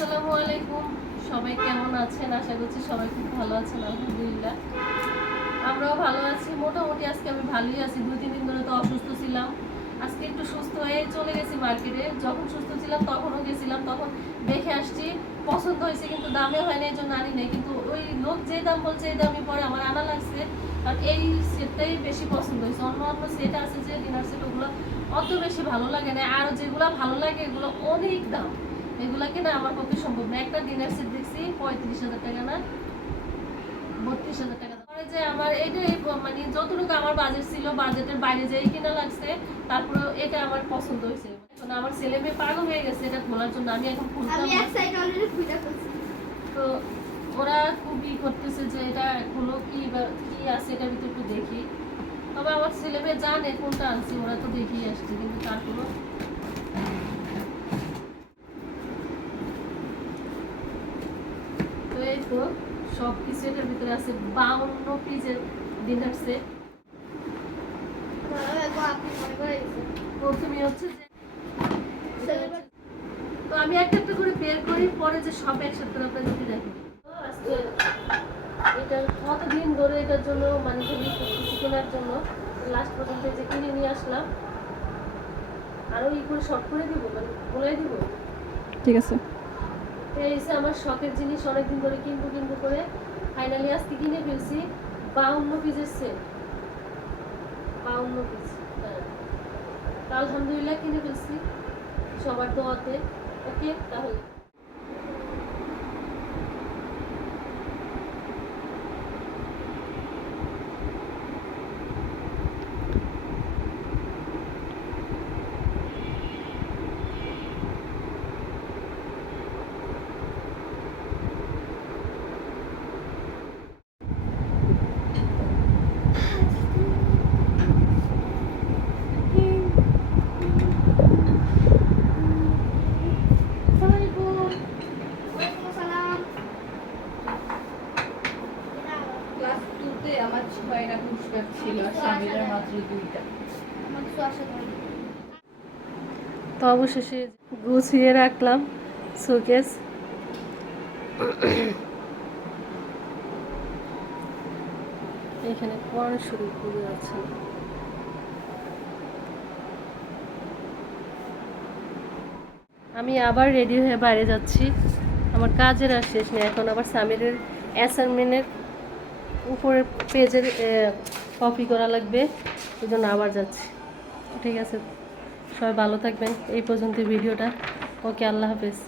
আসসালামু আলাইকুম। সবাই কেমন আছেন? আশা করছি সবাই খুব ভালো আছেন, আলহামদুলিল্লাহ। আমরাও ভালো আছি। মোটামুটি আজকে আমি ভালোই আছি। দুই, তিন দিন ধরে তো অসুস্থ ছিলাম। আজকে একটু সুস্থ হয়ে চলে গেছি মার্কেটে। যখন সুস্থ ছিলাম, তখনও গেছিলাম। তখন দেখে আসছি, পছন্দ হয়েছে কিন্তু দামে হয়নি এই জন্য আনি নাই। কিন্তু ওই লোক যে দাম বলছে, এই দামই পরে আমার আনা লাগছে। কারণ এই সেটটাই বেশি পছন্দ হয়েছে। অন্য অন্য সেট আছে যে, ডিনার সেট, ওগুলো অত বেশি ভালো লাগে না। আর যেগুলো ভালো লাগে, এগুলো অনেক দাম। এগুলা কিনা আমার পক্ষে সম্ভব না। একটা ডিনার সেট দেখছি পঁয়ত্রিশ হাজার টাকা না বত্রিশ হাজার টাকা। পরে যে আমার এটা এই প- মানে যতটুকু আমার বাজেট ছিল বাজেটের বাইরে যেই কিনা লাগছে তারপরে এটা আমার পছন্দ হয়েছে। এখন আমার ছেলে মেয়ে পাগল হয়ে গেছে এটা খোলার জন্য আমি এখন খুলতাম তো ওরা খুবই করতেছে যে এটা হলো কি কি আছে এটার ভিতরে একটু দেখি। তবে আমার ছেলে মেয়ে জানে কোনটা আনছি ওরা তো দেখিয়ে আসছে কিন্তু তারপরও তো এই সব কিছু এটার ভিতরে আছে বাউন্ন পিসের ডিনার সেট প্রথমে হচ্ছে যে তো আমি একটা একটা করে বের করি পরে যে সব একসাথে আপনাদেরকে দেখো আজকে এটা কতদিন ধরে এটার জন্য মানে কেনার জন্য লাস্ট পর্যন্ত যে কিনে নিয়ে আসলাম আরও ই করে শর্ট করে দিব মানে বলে দিব। ঠিক আছে। যে আমার শখের জিনিস অনেকদিন ধরে কিনবো কিনবো করে ফাইনালি আজকে কিনে ফেলছি বাউন্ন পিসের সেট বাউন্ন পিস হ্যাঁ। আলহামদুলিল্লাহ কিনে ফেলছি সবার দোয়াতে ওকে তাহলে ওয়ালাইকুম আসসালাম এটা ক্লাস টুতে আমার পুরস্কার ছিল স্বামীরা মাত্র দুইটা। তো অবশেষে গুছিয়ে রাখলাম শোকেস এখানে কোরআন আছে আমি আবার রেডি হয়ে বাইরে যাচ্ছি। আমার কাজের আর শেষ নেই, এখন আবার সামিরের অ্যাসাইনমেন্টের উপরের পেজের কপি করা লাগবে। ওই জন্য আবার যাচ্ছি। ঠিক আছে। সবাই ভালো থাকবেন। এই পর্যন্ত ভিডিওটা। ওকে, আল্লাহ হাফেজ।